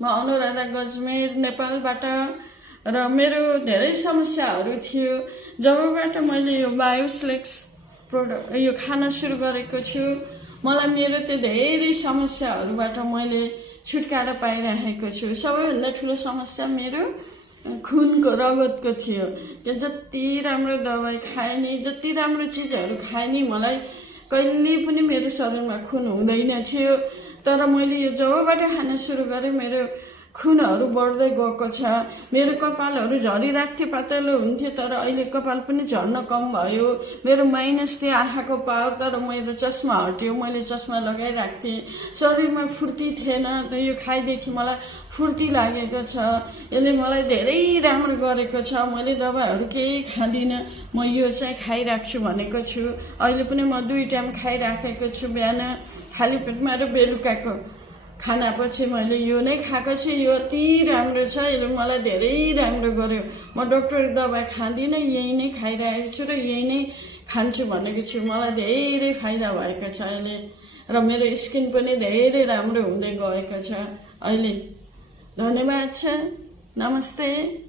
म अनुराधा गजमेर नेपालबाट। र मेरो धेरै समस्याहरू थियो। जबबाट मैले यो बायोस्लेक्स प्रोडक्ट यो खान सुरु गरेको छु, मलाई मेरो त्यो धेरै समस्याहरूबाट मैले छुटकारा पाइरहेको छु। सबैभन्दा ठुलो समस्या मेरो खुनको रगतको थियो। कि जति राम्रो दबाई खाए नि, जति राम्रो चिजहरू खाए नि, मलाई कहिले पनि मेरो शरीरमा खुन हुँदैन थियो। तर मैले यो जबबाट खान सुरु गरेँ, मेरो खुनहरू बढ्दै गएको छ। मेरो कपालहरू झरिरहेको थियो, पातलो हुन्थ्यो, तर अहिले कपाल पनि झर्न कम भयो। मेरो माइनस थियो आँखाको पावर, तर मेरो चस्मा हट्यो, मैले चस्मा लगाइरहेको थिएँ। शरीरमा फुर्ती थिएन, यो खाएदेखि मलाई फुर्ती लागेको छ। यसले मलाई धेरै राम्रो गरेको छ। मैले दबाईहरू केही खाँदिनँ, म यो चाहिँ खाइराख्छु भनेको छु। अहिले पनि म 2 टाइम खाइराखेको छु, बिहान खाली पेटमा र बेलुकाको खानापछि मैले यो नै खाएको छु। यो अति राम्रो छ, यसले मलाई धेरै राम्रो गर्यो। म डक्टरी दबाई खाँदिनँ, यही नै खाइरहेको छु र यही नै खान्छु भनेको छु। मलाई धेरै फाइदा भएको छ अहिले, र मेरो स्किन पनि धेरै राम्रो हुँदै गएको छ अहिले। धन्यवाद छ। नमस्ते।